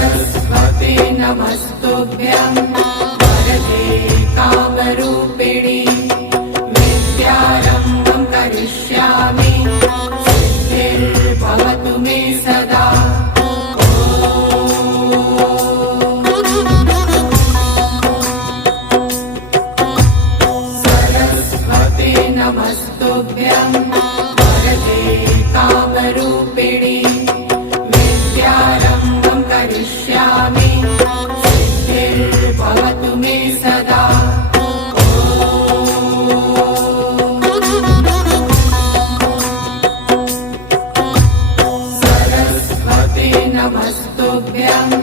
सरस्वते नमस्तुभ्यं वरदे कामरूपिणि विद्यारम्भं करिष्यामि सिद्धिर्भवतु मे सदा। सरस्वते नमस्तुभ्यं वरदे कामरूपिणि विद्यारम्भं करिष्यामि सिद्धिर्भवतु मे सदा। सरस्वते नमस्तुभ्यं